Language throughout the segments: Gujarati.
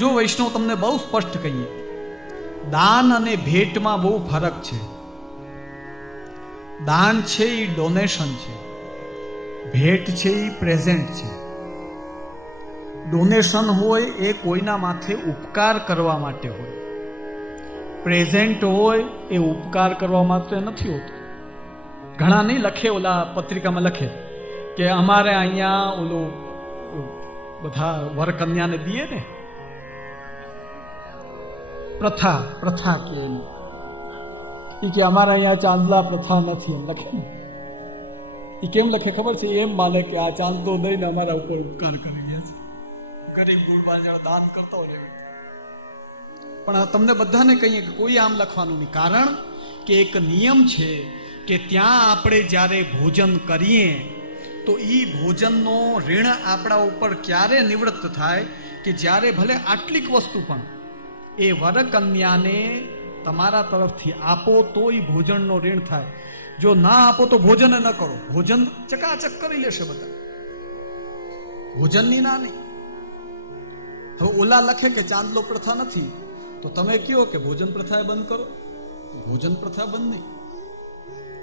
જો વૈષ્ણવ તમને બહુ સ્પષ્ટ કહીએ, દાન અને ભેટમાં બહુ ફરક છે. દાન છે એ ડોનેશન છે. ભેટ છે એ પ્રેઝન્ટ છે. ડોનેશન હોય એ કોઈના માથે ઉપકાર કરવા માટે હોય. પ્રેઝન્ટ હોય એ ઉપકાર કરવા માટે નથી હોતું. ઘણા નહીં લખે ઓલા પત્રિકામાં લખે કે અમારે અહીંયા ઓલું, બધા વર કન્યાને દઈએ ને પ્રથા પ્રથા કે એ કે અમારા અહીંયા ચાંદલા પ્રથા નથી એમ લખે ને. એ કેમ લખે ખબર છે? એમ માને કે આ ચાંદલો દઈને અમારા ઉપર ઉપકાર કરી ગયા છે. ગરીબ ગુણવાન જરા દાન કરતા હોય પણ તમને બધાને કહીએ કે કોઈ આમ લખવાનું નહીં. કારણ કે એક નિયમ છે કે ત્યાં આપણે જ્યારે ભોજન કરીએ તો એ ભોજનનો ઋણ આપણા ઉપર ક્યારે નિવૃત્ત થાય કે જ્યારે ભલે આટલીક વસ્તુ પણ એ વરકન્યાને તમારા તરફથી આપો તોય ભોજનનો ઋણ થાય. જો ના આપો તો ભોજન ન કરો. ભોજન ચકાચક કરી લેશે બધા. ભોજનની ના નહીં. હવે ઓલા લખે કે ચાંદલો પ્રથા નથી. તો તમે કયો કે ભોજન પ્રથા બંધ કરો. ભોજન પ્રથા બંધ નહીં.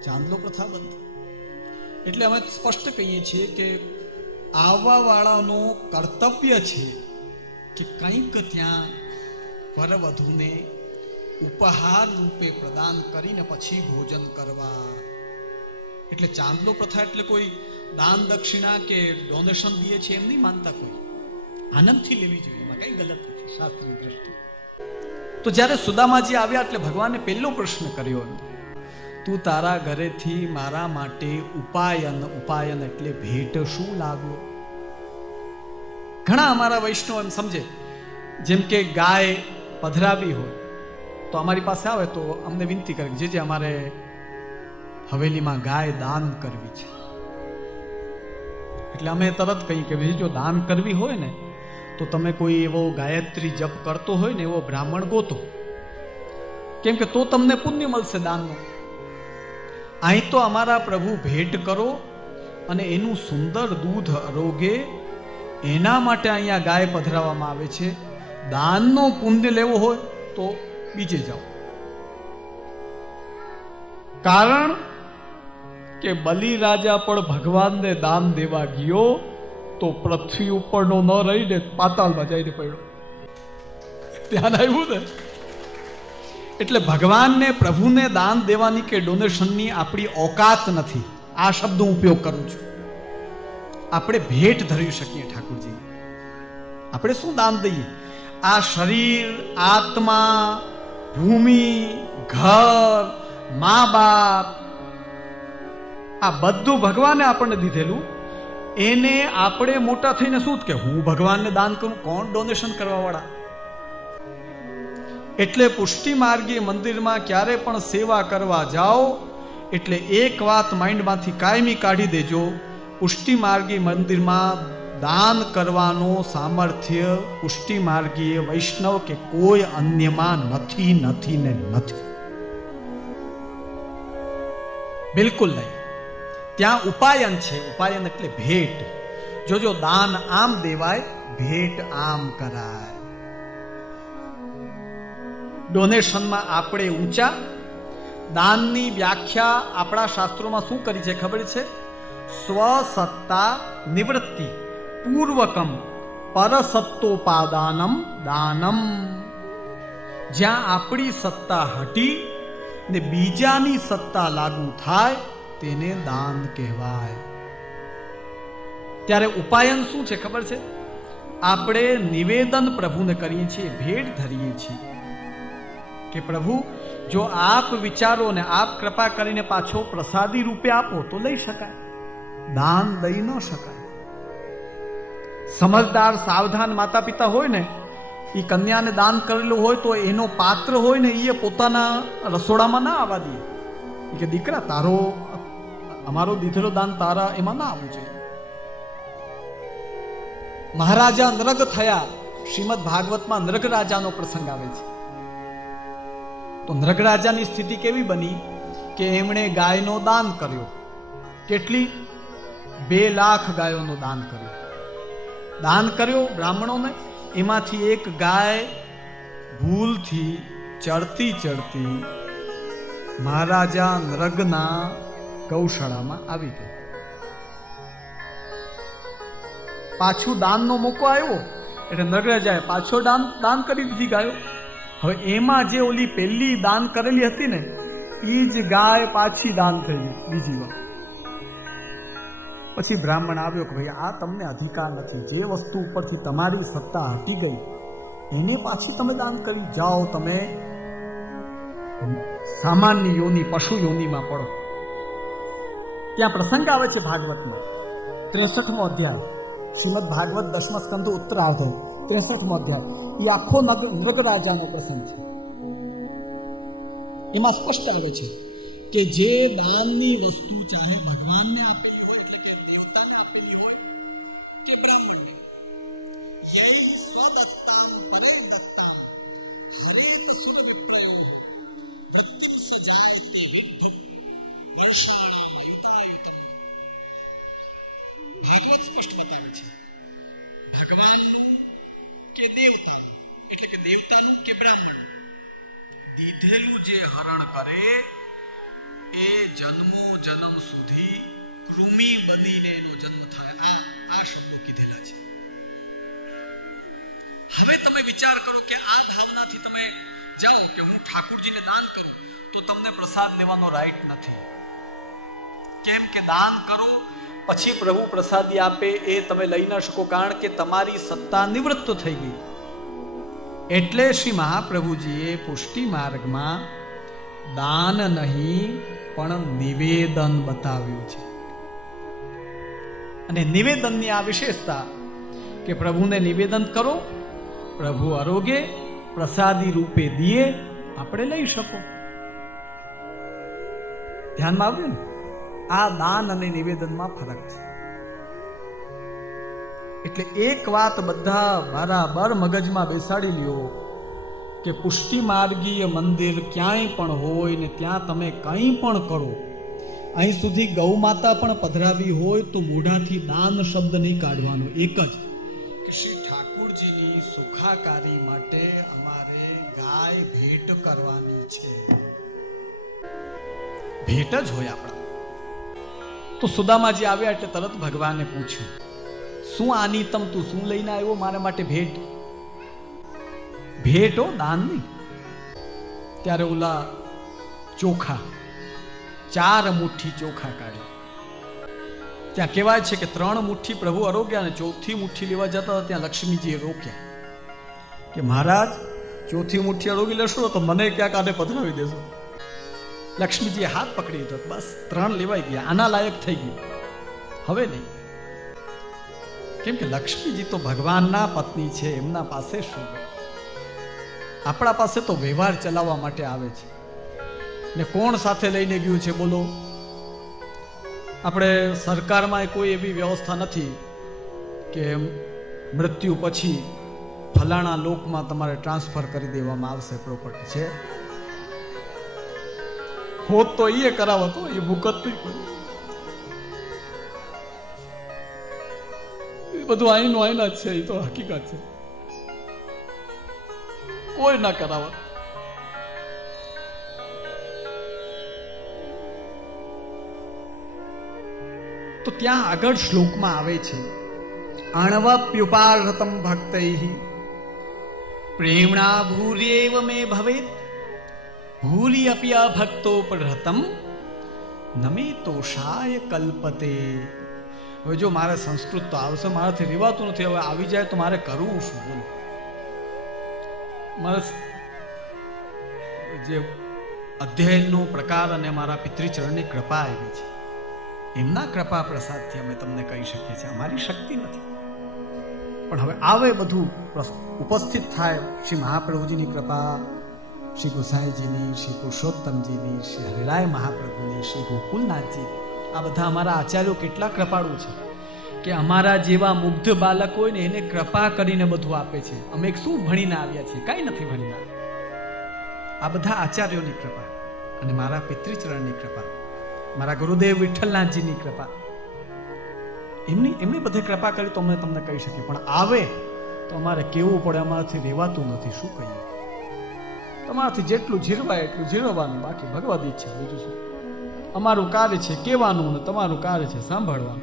ચાંદલો પ્રથા બંધ. એટલે અમે સ્પષ્ટ કહીએ છીએ કે આવવા વાળાનું કર્તવ્ય છે કે કંઈક ત્યાં વરવધુને ઉપહાર રૂપે પ્રદાન કરીને પછી ભોજન કરવા. એટલે ચાંદલો પ્રથા એટલે કોઈ દાન દક્ષિણા કે ડોનેશન દે છે એમ નહીં માનતા કોઈ. આનંદથી લેવી જોઈએ, એમાં કઈ ગલત નથી, શાસ્ત્રની દ્રષ્ટિ તો જ્યારે સુદામાજી આવ્યા એટલે ભગવાને પહેલો પ્રશ્ન કર્યો, તું તારા ઘરેથી મારા માટે ઉપાયન ઉપાયન એટલે ભેટ શું લાવ્યો ઘણા અમારા વૈષ્ણવ એમ સમજે, જેમ કે ગાય પધરાવી હોય, તો અમારી પાસે આવે તો અમને વિનંતી કરે જે જે અમારે હવેલીમાં ગાય દાન કરવી છે. એટલે અમે તરત કહીએ કે જો દાન કરવી હોય ને, તો તમે કોઈ એવો ગાયત્રી જપ કરતો હોય ને એવો બ્રાહ્મણ ગોતો. કેમ કે તો તમને પુણ્ય મળશે દાનનું. અહીં તો અમારા પ્રભુ ભેટ કરો અને એનું સુંદર દૂધ અરોગે, એના માટે અહીંયા ગાય પધરાવવામાં આવે છે. દાનનો પુણ્ય લેવો હોય તો બીજે જાઓ. કારણ કે બલિ રાજા પણ ભગવાનને દાન દેવા ગયો તો પૃથ્વી ઉપરનો ન રહીને પાતાળમાં જઈને પડ્યો. ધ્યાન આવ્યું ને? એટલે ભગવાનને, પ્રભુને દાન દેવાની કે ડોનેશનની આપણી ઓકાત નથી. આ શબ્દનો ઉપયોગ કરું છું. આપણે ભેટ ધરી શકીએ ઠાકોરજી. આપણે શું દાન દઈએ? આ શરીર, આત્મા, ભૂમિ, ઘર, મા બાપ, આ બધું ભગવાને આપણને દીધેલું. એને આપણે મોટા થઈને શું કે હું ભગવાનને દાન કરું? કોણ ડોનેશન કરવા વાળા એટલે પુષ્ટિ માર્ગી મંદિરમાં ક્યારે પણ સેવા કરવા જાઓ, એટલે એક વાત માઇન્ડમાંથી કાયમી કાઢી દેજો. પુષ્ટિ માર્ગી મંદિરમાં દાન કરવાનું સામર્થ્ય પુષ્ટિ માર્ગીય વૈષ્ણવ કે કોઈ અન્યમાં નથી નથી ને નથી. બિલકુલ નહીં. ત્યાં ઉપાયન છે, ઉપાયન એટલે ભેટ. જોજો દાન આમ દેવાય, ભેટ આમ કરાય. ડોનેશનમાં આપણે ઊંચા. દાનની વ્યાખ્યા આપણા શાસ્ત્રોમાં શું કરી છે ખબર છે? સ્વસત્તા નિવૃત્તિ. પૂર્વકમ પરસત્તોપાદાનમ દાનમ જ્યાં આપણી સત્તા હટી ને બીજાની સત્તા લાગુ થાય તેને દાન કહેવાય ત્યારે ઉપાયન શું છે ખબર છે આપણે નિવેદન પ્રભુને કરીએ છીએ ભેટ ધરીએ છીએ કે પ્રભુ જો આપ વિચારો ને આપ કૃપા કરીને પાછો પ્રસાદી રૂપે આપો તો લઈ શકાય દાન લઈ ન શકાય સમજદાર, સાવધાન માતા પિતા હોય ને એ કન્યાને દાન કરેલું હોય તો એનો પાત્ર હોય ને એ પોતાના રસોડામાં ના આવવા દે. કે, દીકરા, તારો, અમારો દીધેલો દાન તારા એમાં ના આવવું જોઈએ. મહારાજા નરગ થયા. શ્રીમદ ભાગવતમાં નરગ રાજાનો પ્રસંગ આવે છે. તો નરગ રાજાની સ્થિતિ કેવી બની? કે એમણે ગાયનો દાન કર્યો. કેટલી? બે લાખ ગાયોનો દાન કર્યું. દાન કર્યો બ્રાહ્મણોને? એમાંથી એક ગાય ભૂલથી ચડતી ચડતી મહારાજા નરગના ગૌશાળામાં આવી ગઈ. પાછું દાનનો મોકો આવ્યો. એટલે નગરજાએ પાછો દાન દાન કરી દીધી ગાયો. હવે એમાં જે ઓલી પહેલી દાન કરેલી હતી ને એ જ ગાય પાછી દાન થઈ ગઈ, બીજી વાર. પછી બ્રાહ્મણ આવ્યો કે ભાઈ, આ તમને અધિકાર નથી. જે વસ્તુ ઉપરથી તમારી સત્તા હટી ગઈ, એને પાછી તમે દાન કરી. જાઓ તમે સામાન્ય યોની, પશુ યોનીમાં પડો. ત્યાં પ્રસંગ આવે છે ભાગવતમાં. ત્રેસઠમો અધ્યાય. શ્રીમદ ભાગવત દસમ સ્કંદ ઉત્તરાર્ધ. ત્રેસઠમો અધ્યાય. એ આખો નગ નગરાજાનો પ્રસંગ છે. એમાં સ્પષ્ટ આવે છે કે જે દાનની વસ્તુ ચાહે ભગવાનને આપેલી સ્પષ્ટ બતાવે છે. ભગવાનનું કે દેવતાનું, એટલે કે દેવતાનું કે બ્રાહ્મણ? દીધેલું જે હરણ કરે, એ જન્મો જન્મ સુધી કૃમિ બનીને એનો જન્મ થાય. આ આ શબ્દો કીધેલા છે. હવે તમે વિચાર કરો કે આ ભાવનાથી તમે જાઓ કે હું ઠાકુરજીને દાન કરું, તો તમને પ્રસાદ લેવાનો રાઈટ નથી. કેમ કે દાન કરો પછી પ્રભુ પ્રસાદી આપે એ તમે લઈ ન શકો કારણ કે તમારી સત્તા નિવૃત્ત થઈ ગઈ. એટલે શ્રી મહાપ્રભુજીએ પુષ્ટિ માર્ગમાં દાન નહીં, પણ નિવેદન બતાવ્યું છે. અને નિવેદનની આ વિશેષતા કે પ્રભુને નિવેદન કરો, પ્રભુ આરોગ્ય પ્રસાદી રૂપે દીએ, આપણે લઈ શકો. ધ્યાનમાં આવ્યું ને? આ દાન અને નિવેદનમાં ફરક છે. એટલે એક વાત બધા બરાબર મગજમાં બેસાડી લ્યો કે પુષ્ટિ માર્ગીય મંદિર ક્યાંય પણ હોય ને ત્યાં તમે કંઈ પણ કરો, અહીં સુધી ગૌ માતા પણ પધરાવી હોય તો મોઢાથી દાન શબ્દ નહીં કાઢવાનો, એક જ. શ્રી ઠાકુરજીની સુખાકારી માટે અમારે ગાય ભેટ કરવાની છે. ભેટ જ હોય આપણા તો સુદામાજી આવ્યા એટલે તરત ભગવાને પૂછ્યું, શું આની તમ તું શું લઈને આવ્યો મારા માટે ભેટ? ભેટ? હો દાન નહીં ત્યારે ઓલા ચોખા, ચાર મુઠ્ઠી ચોખા કાઢ્યા ત્યાં કહેવાય છે કે ત્રણ મુઠ્ઠી પ્રભુ આરોગ્યા અને ચોથી મુઠ્ઠી લેવા જતા હતા, ત્યાં લક્ષ્મીજીએ રોક્યા કે મહારાજ, ચોથી મુઠ્ઠી આરોગી લેશો તો મને ક્યાંક આને પધરાવી દેશો. લક્ષ્મીજીએ હાથ પકડી લીધો. બસ, ત્રણ લેવાઈ ગયા. આના લાયક થઈ ગયું. હવે નહીં. કેમ કે લક્ષ્મીજી તો ભગવાનના પત્ની છે, એમના પાસે શું? આપણા પાસે તો વ્યવહાર ચલાવવા માટે આવે છે. ને કોણ સાથે લઈને ગયું છે, બોલો? આપણે સરકારમાં કોઈ એવી વ્યવસ્થા નથી કે મૃત્યુ પછી ફલાણા લોકમાં તમારે ટ્રાન્સફર કરી દેવામાં આવશે પ્રોપર્ટી છે? હોત તો એ કરાવતો એ ભૂકત બધું આઈનું આઈના છે એ તો હકીકત છે. કોઈ ના કરાવત. તો ત્યાં આગળ શ્લોકમાં આવે છે અણવ અણવપ્યુપારતમ ભક્તૈ પ્રેમણા ભૂર્યેવ મે ભવેત ભૂરી અપિયા ભક્તો પ્રહતમ નમે તોષાય કલ્પતે. હવે જો મારે સંસ્કૃત તો આવશે, મારાથી રેવાતું નથી, હવે આવી જાય તો મારે કરવું શું? બોલો. મારે જે અધ્યયનનો પ્રકાર અને મારા પિતૃચરણની કૃપા આવી છે. એમના કૃપા પ્રસાદથી અમે તમને કહી શકીએ છીએ. અમારી શક્તિ નથી. પણ હવે આવે બધું ઉપસ્થિત થાય શ્રી મહાપ્રભુજીની કૃપા. શ્રી ગુસાઈજીની, શ્રી પુરુષોત્તમજીની, શ્રી હરિરાય મહાપ્રભુની, શ્રી ગોકુલનાથજી, આ બધા અમારા આચાર્યો કેટલા કૃપાળુ છે કે અમારા જેવા મુગ્ધ બાલક હોય ને એને કૃપા કરીને બધું આપે છે. અમે શું ભણીને આવ્યા છીએ? કાંઈ નથી ભણીને આ બધા આચાર્યોની કૃપા અને મારા પિતૃચરણની કૃપા, મારા ગુરુદેવ વિઠ્ઠલનાથજીની કૃપા. એમની એમની બધી કૃપા કરી તો અમે તમને કહી શકીએ. પણ આવે તો અમારે કેવું પડે? અમારાથી રહેવાતું નથી. શું કહીએ? તમારાથી જેટલું જીરવાય એટલું જીરવવાનું બાકી ભગવદ ઈચ્છા બીજું શું? અમારું કાર્ય છે કહેવાનું ને તમારું કાર્ય છે સાંભળવાનું.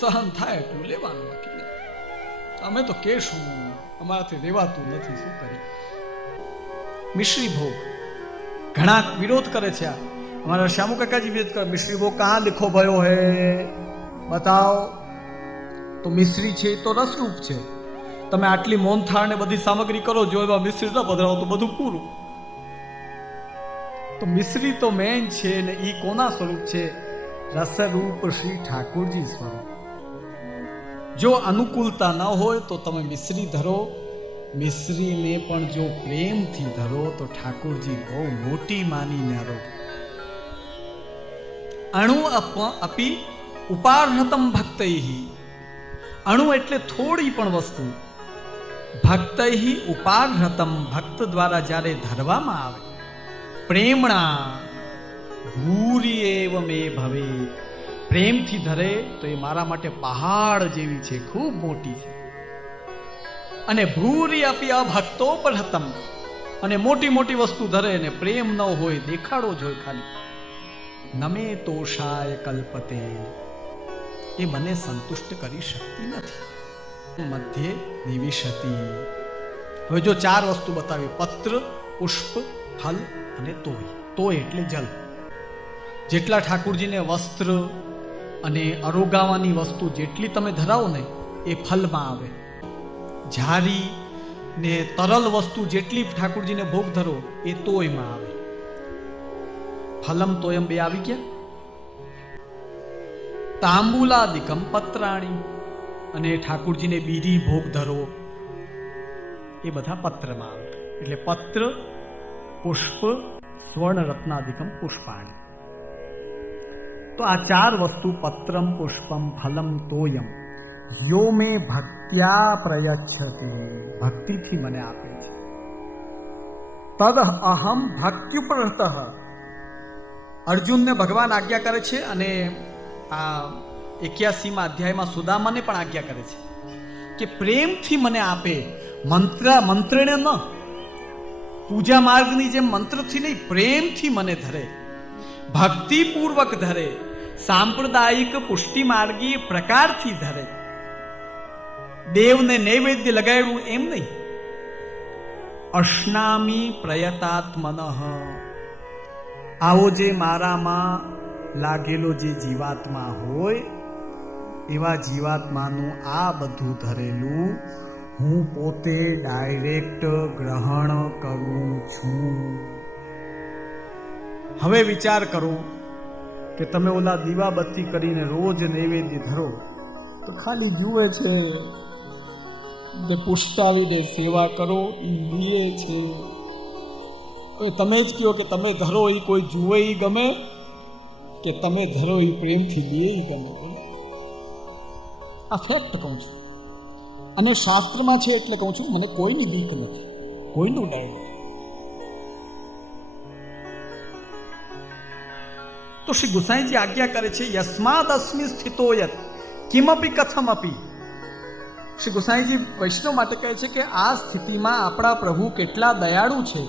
સહન થાય એટલું લેવાનું બાકી અમે તો કેશું અમારાથી રહેવાતું નથી, શું કરી મિશ્રી ભોગ. ઘણા વિરોધ કરે છે આ. અમારા શ્યામુ કાકાજી વિરોધ કરે. મિશ્રી ભોગ કहाँ લીખો ભયો હે? બતાવો. તો મિશ્રી છે તો રસરૂપ છે. તમે આટલી મોનથાળ ને બધી સામગ્રી કરો, જો એવા મિશ્રી ન પધરાવો તો બધું પૂરું. તો મિશ્રી તો મેન છે ને ઈ કોના સ્વરૂપ છે? રસરૂપ શ્રી ઠાકોરજી સ્વરૂપ. જો અનુકૂળતા ન હોય તો તમે મિશ્રી ધરો. મિશ્રીને પણ જો પ્રેમથી ધરો તો ઠાકોરજી બહુ મોટી માની નારો અણુ અપી ઉપાર્હતમ ભક્તૈહી અણુ એટલે થોડી પણ વસ્તુ. ભક્તૈહી ઉપારહતમ ભક્ત દ્વારા જ્યારે ધરવામાં આવે, પ્રેમણા ભૂરી એવ મે ભવે. પ્રેમથી ધરે તો એ મારા માટે પહાડ જેવી છે, ખૂબ મોટી છે. અને ભૂરી આપી અભક્તો પણ હતમ. અને મોટી મોટી વસ્તુ ધરે ને પ્રેમ ન હોય, દેખાડો જ ખાલી. નમે તોષાય કલ્પતે. એ મને સંતુષ્ટ કરી શકતી નથી. મધ્યે નિવિશતી. હવે જો ચાર વસ્તુ બતાવી, પત્ર, પુષ્પ, ફલ અને તોય. તોય એટલે જલ. જેટલા ઠાકુરજીને વસ્ત્ર અને અરોગાવાની વસ્તુ જેટલી તમે ધરાવો ને, એ ફલમાં આવે. ઝારી ને તરલ વસ્તુ જેટલી ઠાકુરજીને ભોગ ધરો, એ તોયમાં આવે. ફલમ તોયમ બે આવી ગયા. તાંબુલાદિકમ પત્રાણી. અને ઠાકુરજીને બીરી ભોગ ધરો. એ બધા પત્રમાં. આવે એટલે પત્ર, પુષ્પ સ્વર્ણ રત્નાદિકમ પુષ્પાણી. તો આ ચાર વસ્તુ પત્રમ, પુષ્પમ, ફલમ, તોયમ. યો મે ભક્ત્યા પ્રયચ્છતે. ભક્તિથી મને આપે છે. તદ અહમ ભક્ત્યુપરત અર્જુનને ભગવાન આજ્ઞા કરે છે અને આ એક્યાસીમાં અધ્યાયમાં સુદામાને પણ આજ્ઞા કરે છે કે પ્રેમથી મને આપે, મંત્ર, મંત્રને ન. પૂજા માર્ગની જેમ મંત્રથી નહીં, પ્રેમથી મને ધરે. ભક્તિપૂર્વક ધરે, સાંપ્રદાયિક પુષ્ટિ માર્ગી પ્રકારથી ધરે. દેવને નૈવેદ્ય લગાડ્યું એમ નહીં. અશ્નામી પ્રયતાત્મન. આવો જે મારામાં લાગેલો જે જીવાત્મા હોય એવા જીવાત્માનું આ બધું ધરેલું હું પોતે ડાયરેક્ટ ગ્રહણ કરું છું. હવે વિચાર કરો કે તમે ઓલા દીવાબત્તી કરીને રોજ નૈવેદ્ય ધરો. તો ખાલી જુએ છે ને પુષ્ટાવીને સેવા કરો એ લીએ છે. હવે તમે જ કહો કે તમે ધરો એ કોઈ જુએ એ ગમે કે તમે ધરો એ પ્રેમથી લીએ એ ગમે. આ ફેક્ટ કહું છું. અને શાસ્ત્રમાં છે એટલે કહું છું, મને કોઈની બીક નથી. કોઈનું ડર નથી. તો શ્રી ગુસાઈજી આજ્ઞા કરે છે યસ્માદ અસ્મિ સ્થિતો યત કિમપી કથમ અપી શ્રી ગુસાઈજી વૈષ્ણવ માટે કહે છે કે આ સ્થિતિમાં આપણા પ્રભુ કેટલા દયાળુ છે.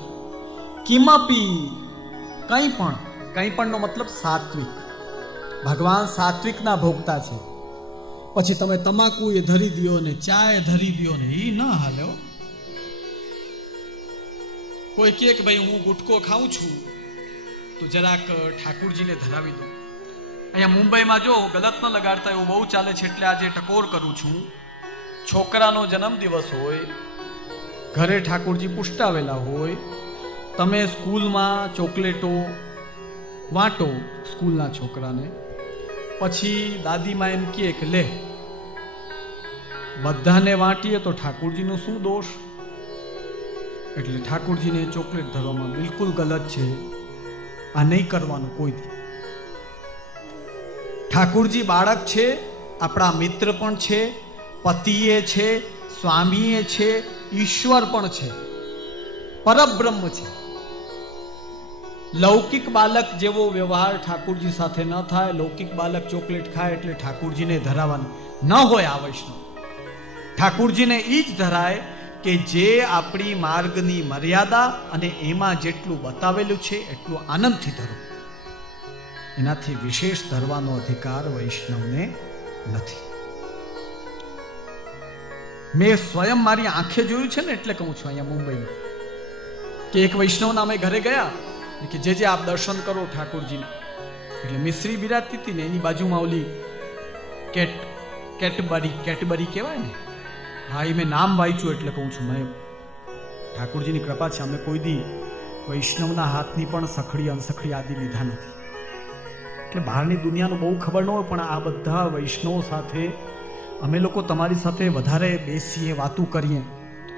કિમપી, કંઈ પણ. કંઈ પણનો મતલબ સાત્વિક. ભગવાન સાત્વિકના ભોગતા છે. પછી તમે તમાકુ એ ધરી દો ને ચા એ ધરી દો ને એ ના હાલે કોઈ કે ભાઈ હું ગુટકો ખાઉં છું, તો જરાક ઠાકુરજીને ધરાવી દો. અહીંયા મુંબઈમાં જો ગલત ન લગાડતા એવું બહુ ચાલે છે એટલે આજે ટકોર કરું છું. છોકરાનો જન્મદિવસ હોય, ઘરે ઠાકુરજી પુષ્ટાવેલા હોય, તમે સ્કૂલમાં ચોકલેટો વાંટો સ્કૂલના છોકરાને પછી દાદીમાં એમ કે લે, બધાને વાંટીએ તો ઠાકુરજીનો શું દોષ? એટલે ઠાકુરજીને ચોકલેટ ધરવામાં બિલકુલ ગલત છે. આ નહીં કરવાનું કોઈ દી. ઠાકુરજી બાળક છે, આપણા મિત્ર પણ છે, પતિએ છે, સ્વામીએ છે, ઈશ્વર પણ છે. પરબ્રહ્મ છે. લૌકિક બાલક જેવો વ્યવહાર ઠાકુરજી સાથે ન થાય, લૌકિક બાલક ચોકલેટ ખાય એટલે ઠાકુરજીને ધરાવવાનું ન હોય આ વૈષ્ણવ. ઠાકુરજીને એ જ ધરાય કે જે આપણી માર્ગની મર્યાદા અને એમાં જેટલું બતાવેલું છે એટલું આનંદથી ધરો. એનાથી વિશેષ ધરવાનો અધિકાર વૈષ્ણવને નથી. મેં સ્વયં મારી આંખે જોયું છે ને એટલે કહું છું અહીંયા મુંબઈમાં, કે એક વૈષ્ણવના અમે ઘરે ગયા કે જે જે આપ દર્શન કરો ઠાકોરજીને. એટલે મિશ્રી બિરાજતી હતી ને એની બાજુમાં ઓલી કેટ, કેટબરી કેટબરી કહેવાય ને? હા, એ મેં નામ વાંચ્યું એટલે કહું છું મેં ઠાકોરજીની કૃપા છે, અમે કોઈ દી વૈષ્ણવના હાથની પણ સખડી, અનસખડી આદિ લીધા નથી. એટલે બહારની દુનિયાનું બહુ ખબર ન હોય, પણ આ બધા વૈષ્ણવો સાથે અમે લોકો તમારી સાથે વધારે બેસીએ, વાતું કરીએ.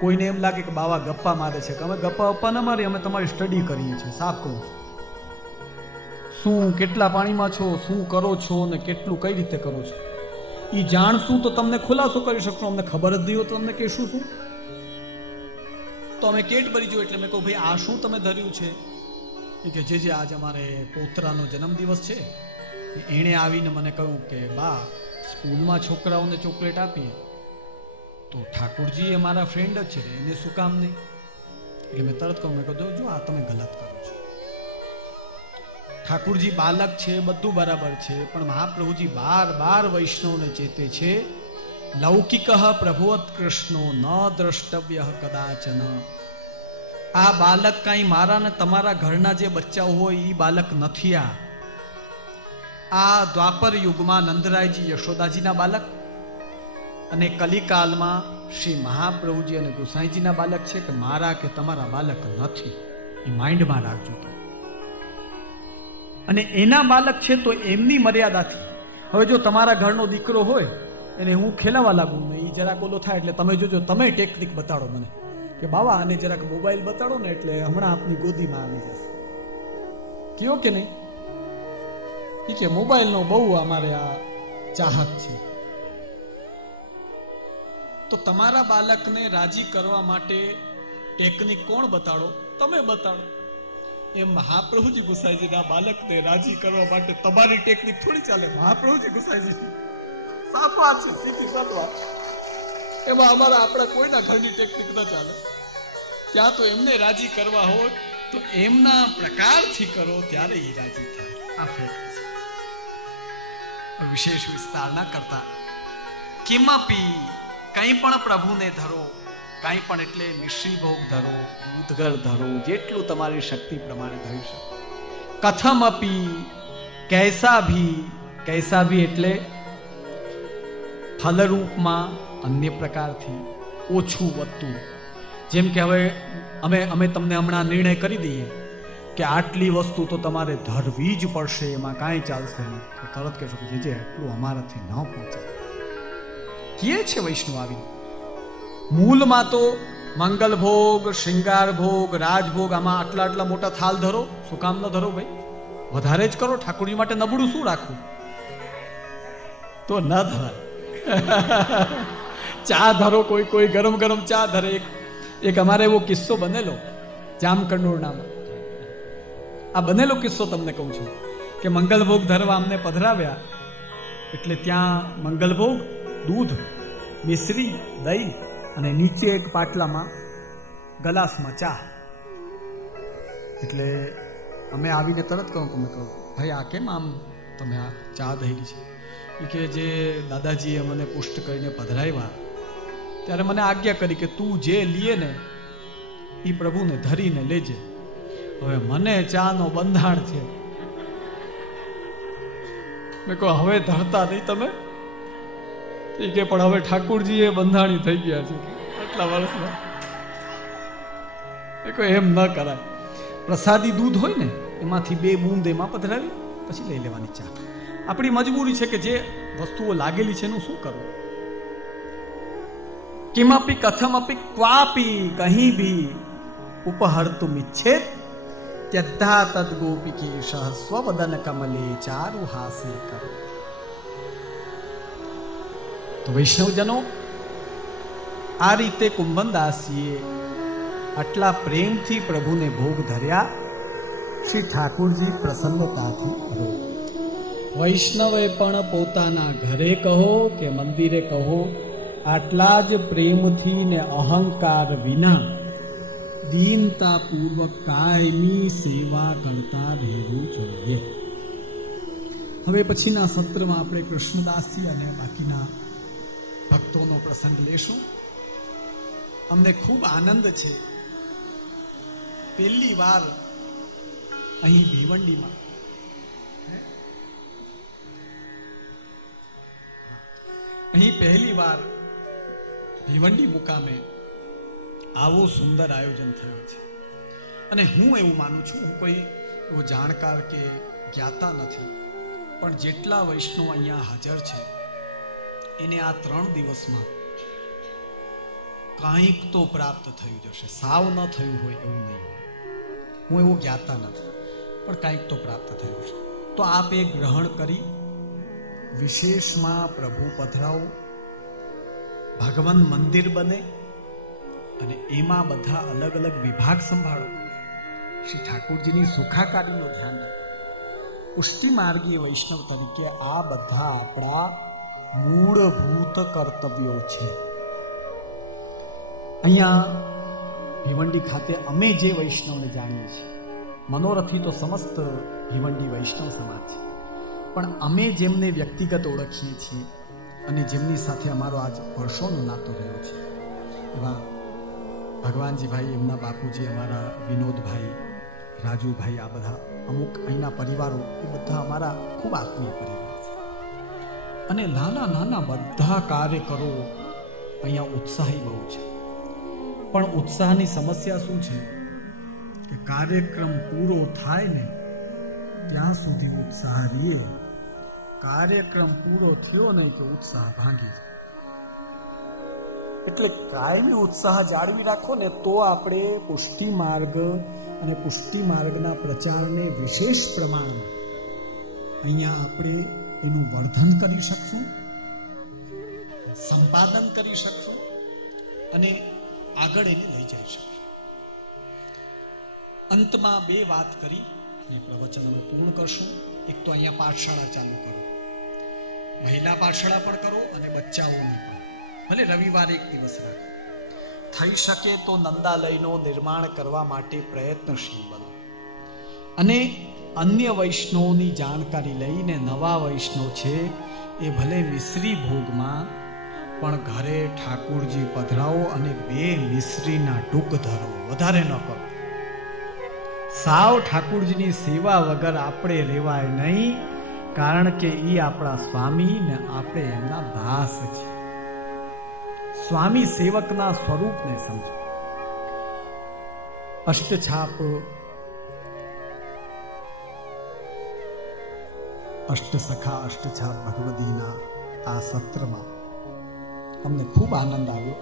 કોઈને એમ લાગે કે બાવા ગપ્પા મારે છે, કે અમે ગપ્પા અપ્પા ન મારી અમે તમારી સ્ટડી કરીએ છીએ. સાફ કહું. શું, કેટલા પાણીમાં છો, શું કરો છો ને કેટલું કઈ રીતે કરો છો? એ જાણશું તો તમને ખુલાસો કરી શકશો, અમને ખબર જ નહીં હોય તો તમને કહેશું શું? તો અમે કેટ ભરી જોયું એટલે મેં કહું ભાઈ આ શું તમે ધર્યું છે? કે, જે જે, આજ અમારે પોતરાનો જન્મદિવસ છે. એણે આવીને મને કહ્યું કે, બા, સ્કૂલમાં છોકરાઓને ચોકલેટ આપીએ. તો ઠાકુરજી એ મારા ફ્રેન્ડ જ છે, એને શું કામ નહીં? એટલે મેં તરત કહું, મેં કહ્યું જો આ તમે ગલત કરો છો. ઠાકુરજી બાલક છે, બધું બરાબર છે, પણ મહાપ્રભુજી બાર બાર વૈષ્ણવને ચેતે છે, લૌકિક પ્રભુવત કૃષ્ણો, ન દ્રષ્ટવ્ય કદાચન. આ બાલક કાંઈ મારા ને તમારા ઘરના જે બચ્ચા હોય એ બાલક નથી આ. આ દ્વાપર યુગમાં નંદરાયજી યશોદાજીના બાલક અને કલિકાલમાં શ્રી મહાપ્રભુજી અને ગુસાઈજીના બાલક છે કે મારા કે તમારા બાલક નથી, એ માઇન્ડમાં રાખજો તો અને એના બાલક છે તો એમની મર્યાદાથી. હવે જો તમારા ઘરનો દીકરો હોય, એને હું ખેલાવા લાગુ, ને એ જરાક ઓલો થાય એટલે તમે જોજો, તમે ટેકનિક બતાડો મને. કે બાવા, આને જરાક મોબાઈલ બતાડો ને એટલે હમણાં આપની ગોદીમાં આવી જશે. કયો કે નહીં? એ કે મોબાઈલનો બહુ અમારે આ ચાહક છે. તો તમારા બાલકને રાજી કરવા માટે ટેકનિક કોણ બતાડો? તમે બતાડો. એમ મહાપ્રભુજી ગુસાઈજીના બાલકને રાજી કરવા માટે તમારી ટેકનિક થોડી ચાલે. મહાપ્રભુજી ગુસાઈજી સાફ છે, સીધી સાફ એમાં અમારા આપણા કોઈના ઘરની ટેકનિક ન ચાલે. ત્યાં તો એમને રાજી કરવા હોય, તો એમના પ્રકારથી કરો, ત્યારે એ રાજી થાય. આ ફેર વિશેષ વિસ્તાર ના કરતા. કિમપી કંઈ પણ પ્રભુને ધરો કાંઈ પણ એટલે મિશ્રી ભોગ ધરો. ઉદગર ધરો જેટલું તમારી શક્તિ પ્રમાણે ધરી શકો. કથમ અપી કૈસા ભી કૈસા ભી એટલે ફલરૂપમાં અન્ય પ્રકારથી ઓછું વધતું. જેમ કે હવે અમે અમે તમને હમણાં નિર્ણય કરી દઈએ કે આટલી વસ્તુ તો તમારે ધરવી જ પડશે એમાં કાંઈ ચાલશે નહીં. તો તરત કહેશો કે જે જે એટલું અમારાથી ન પહોંચે કહે છે વૈષ્ણવ આવી મૂલમાં તો મંગલ ભોગ શૃંગાર ભોગ રાજભોગ આમાં આટલા આટલા મોટા થાલ ધરો, શું કામ ન ધરો ભાઈ? વધારે જ કરો, ઠાકોરજી માટે નબળું શું રાખવું? તો ન ધરાય. ચા ધરો, કોઈ કોઈ ગરમ ગરમ ચા ધરે. એક એક અમારે એવો કિસ્સો બનેલો જામકંડોરણામાં. આ બનેલો કિસ્સો તમને કહું છું કે મંગલભોગ ધરવા અમને પધરાવ્યા, એટલે ત્યાં મંગલભોગ દૂધ, મિશ્રી, દહીં અને નીચે એક પાટલામાં ગલાસમાં ચા. એટલે અમે આવીને તરત કહું કે મેં કહું, ભાઈ, આ કેમ આમ તમે આ ચા દહીં છે? કે, જે દાદાજીએ મને પુષ્ટ કરીને પધરાવ્યા, ત્યારે મને આજ્ઞા કરી કે તું જે લીએ ને એ પ્રભુને ધરીને લેજે. હવે મને ચાનો બંધાણ છે. મેં કહું હવે ધરતા નહીં તમે? એ કે, પણ હવે ઠાકુરજી એ બંધાણી થઈ ગયા છે. આટલા વર્ષમાં. કોઈ એમ ન કરાય. પ્રસાદી દૂધ હોય ને, એમાંથી બે બૂંદ એમાં પધરાવી, પછી લઈ લેવાની ચા. આપણી મજબૂરી છે કે જે વસ્તુઓ લાગેલી છે એનું શું કરવું? કિમપી કથમપી ક્વાપી કહી ભી ઉપહર્તુમ ઇચ્છેત ત્યદ્ધા તદ ગોપિકી સ્વવદન કમલે ચારુ હાસે કરો. તો વૈષ્ણવજનો, આ રીતે કુંભનદાસીએ આટલા પ્રેમથી પ્રભુને ભોગ ધર્યા, શ્રી ઠાકુરજી પ્રસન્નતાથી વૈષ્ણવે પણ પોતાના ઘરે કહો કે મંદિરે કહો, આટલા જ પ્રેમથી ને અહંકાર વિના દીનતા પૂર્વક કાયમી સેવા કરતા રહેવું જોઈએ. હવે પછીના સત્રમાં આપણે કૃષ્ણદાસજી અને બાકીના ભક્તોનો પ્રસંગ લેશું. અમને ખૂબ આનંદ છે. પહેલી વાર અહીં ભીવંડીમાં. અહીં પહેલી વાર ભીવંડી મુકામે આવો સુંદર આયોજન થયું છે. અને હું એવું માનું છું, હું કોઈ એવો જાણકાર કે જ્ઞાતા નથી, પણ જેટલા વૈષ્ણવ અહીંયા હાજર છે એને આ ત્રણ દિવસમાં કાંઈક તો પ્રાપ્ત થયું જશે. સાવ ન થયું હોય એવું નહીં હું એવું જ્ઞાતા નથી, પણ કાંઈક તો પ્રાપ્ત થયું છે તો આપ ગ્રહણ કરી, વિશેષમાં પ્રભુ પધરાવો, ભગવાન મંદિર બને, અને એમાં બધા અલગ અલગ વિભાગ સંભાળો. શ્રી ઠાકોરજીની સુખાકારીનું ધ્યાન પુષ્ટિ માર્ગીય વૈષ્ણવ તરીકે આ બધા આપણા મૂળભૂત કર્તવ્યો છે. અહીંયા ભીવંડી ખાતે અમે જે વૈષ્ણવને જાણીએ છીએ, મનોરથી તો સમસ્ત ભીવંડી વૈષ્ણવ સમાજ છે. પણ અમે જેમને વ્યક્તિગત ઓળખીએ છીએ અને જેમની સાથે અમારો આજ વર્ષોનો નાતો રહ્યો છે, એવા ભગવાનજીભાઈ, એમના બાપુજી, અમારા વિનોદભાઈ, રાજુભાઈ, આ બધા અમુક અહીંના પરિવારો, એ બધા અમારા ખૂબ આત્મીય પરિવાર અને નાના નાના બધા કાર્યકરો અહીંયા ઉત્સાહી બહુ છે. પણ ઉત્સાહની સમસ્યા શું છે? કે કાર્યક્રમ પૂરો થાય ને ત્યાં સુધી ઉત્સાહ રહીએ. કાર્યક્રમ પૂરો થયો નહીં કે ઉત્સાહ ભાંગી જાય. એટલે કાયમી ઉત્સાહ જાળવી રાખો ને તો આપણે પુષ્ટિ માર્ગ અને પુષ્ટિ માર્ગના પ્રચારને વિશેષ પ્રમાણમાં અહીંયા આપણે એનું વર્ધન કરી શકશું? સંપાદન કરી શકશું? અને આગળ એને લઈ જઈ શકશું. અંતમાં બે વાત કરી અને પ્રવચન પૂર્ણ કરશું. એક તો અહીંયા પાઠશાળા ચાલુ કરો. મહિલા પાઠશાળા પણ કરો અને બચ્ચાઓની પણ. ભલે રવિવારે એક દિવસ રાખો. થઈ શકે તો નંદાલયનો નિર્માણ કરવા માટે પ્રયત્નશીલ બનો. અને અન્ય વૈષ્ણવની જાણકારી લઈને નવા વૈષ્ણવ છે, એ ભલે મિશ્રી ભોગમાં, પણ ઘરે ઠાકુરજી પધરાવો અને બે મિશ્રીના ટૂંક ધરો, વધારે ન કરો. સાવ ઠાકુરજીની સેવા વગર આપણે રેવાય નહીં, કારણ કે એ આપણા સ્વામી ને આપણે એમના દાસ છે. સ્વામી સેવકના સ્વરૂપને સમજો. અષ્ટછાપ અષ્ટસખા અષ્ટછા ભગવદીના આ સત્રમાં અમને ખૂબ આનંદ આવ્યો.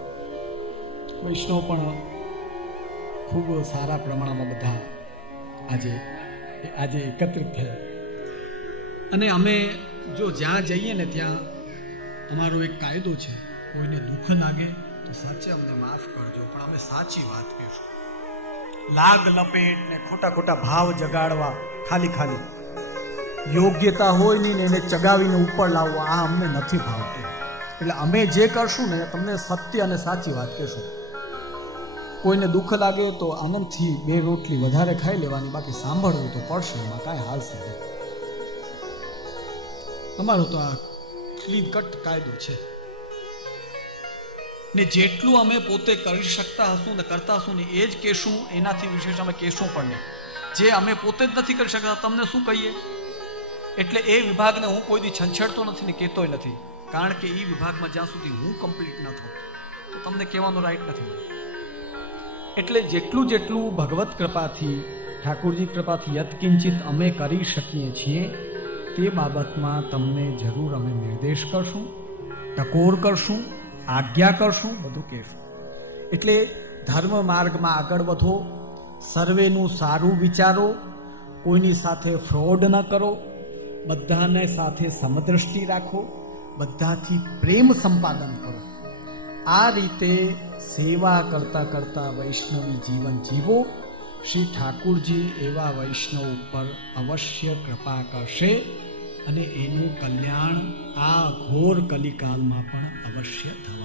વૈષ્ણવ પણ ખૂબ સારા પ્રમાણમાં બધા આજે આજે એકત્રિત થયા. અને અમે જો જ્યાં જઈએ ને ત્યાં અમારો એક કાયદો છે, કોઈને દુઃખ લાગે તો સાચે અમને માફ કરજો, પણ અમે સાચી વાત કહીશું. લાગ લપેટ ને ખોટા ખોટા ભાવ જગાડવા ખાલી ખાલી યોગ્યતા હોય નહીં ને એને ચગાવીને ઉપર લાવવો, આ અમને નથી ભાવતું. એટલે અમે જે કરશું ને, તમને સત્ય અને સાચી વાત કહેશું. કોઈને દુઃખ લાગે તો આનંદથી બે રોટલી વધારે ખાઈ લેવાની, બાકી સાંભળવું તો પડશે, એમાં કાંઈ હાલશે નહીં અમારો તો આ ક્લીન કટ કાયદો છે. ને જેટલું અમે પોતે કરી શકતા હશું ને કરતા હશું ને એ જ કહેશું, એનાથી વિશેષ અમે કહેશું પણ નહીં. જે અમે પોતે જ નથી કરી શકતા, તમને શું કહીએ? એટલે એ વિભાગને હું કોઈ દી છંછેડતો નથી ને કહેતોય નથી. કારણ કે એ વિભાગમાં જ્યાં સુધી હું કમ્પ્લીટ ન થઉં, તો તમને કહેવાનો રાઈટ નથી. એટલે જેટલું જેટલું ભગવત કૃપાથી, ઠાકોરજી કૃપાથી યત્કિંચિત અમે કરી શકીએ છીએ, તે બાબતમાં તમને જરૂર અમે નિર્દેશ કરશું, ટકોર કરશું, આજ્ઞા કરશું, બધું કહેશું. એટલે ધર્મ માર્ગમાં આગળ વધો, સર્વેનું સારું વિચારો, કોઈની સાથે ફ્રોડ ન કરો બધાને સાથે સમદ્રષ્ટિ રાખો. બધાથી પ્રેમ સંપાદન કરો. આ રીતે સેવા કરતા કરતા વૈષ્ણવી જીવન જીવો. શ્રી ઠાકુરજી એવા વૈષ્ણવ ઉપર અવશ્ય કૃપા કરશે અને એનું કલ્યાણ આ ઘોર કલિકાલમાં પણ અવશ્ય થવાનું